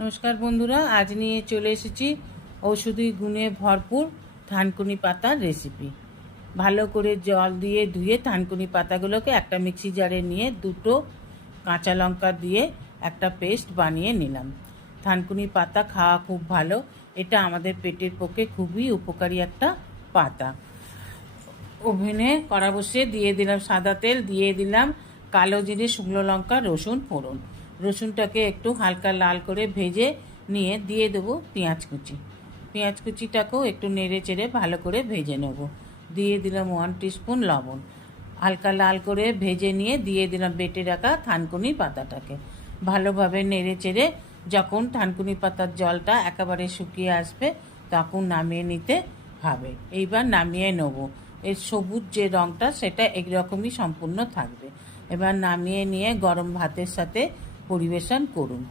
নমস্কার বন্ধুরা, আজ নিয়ে চলে এসেছি ঔষধি গুণে ভরপুর থানকুনি পাতার রেসিপি। ভালো করে জল দিয়ে ধুয়ে থানকুনি পাতাগুলোকে একটা মিক্সি জারে নিয়ে দুটো কাঁচা লঙ্কা দিয়ে একটা পেস্ট বানিয়ে নিলাম। থানকুনি পাতা খাওয়া খুব ভালো, এটা আমাদের পেটের পক্ষে খুবই উপকারী একটা পাতা। ওভেনে কড়া বসিয়ে দিয়ে দিলাম সাদা তেল, দিয়ে দিলাম কালো জিরে, শুকনো লঙ্কা, রসুন ফোড়ন। রসুনটাকে একটু হালকা লাল করে ভেজে নিয়ে দিয়ে দেবো পেঁয়াজ কুচি। পেঁয়াজ কুচিটাকেও একটু নেড়ে চেড়ে ভালো করে ভেজে নেব। দিয়ে দিলাম 1 টিস্পুন লবণ। হালকা লাল করে ভেজে নিয়ে দিয়ে দিলাম বেটে রাখা থানকুনি পাতাটাকে। ভালোভাবে নেড়ে চেড়ে যখন থানকুনি পাতার জলটা একেবারে শুকিয়ে আসবে তখন নামিয়ে নিতে হবে। এইবার নামিয়ে নেব। এর সবুজ যে রঙটা সেটা এইরকমই সম্পূর্ণ থাকবে। এবার নামিয়ে নিয়ে গরম ভাতের সাথে পরিবেশন করুন।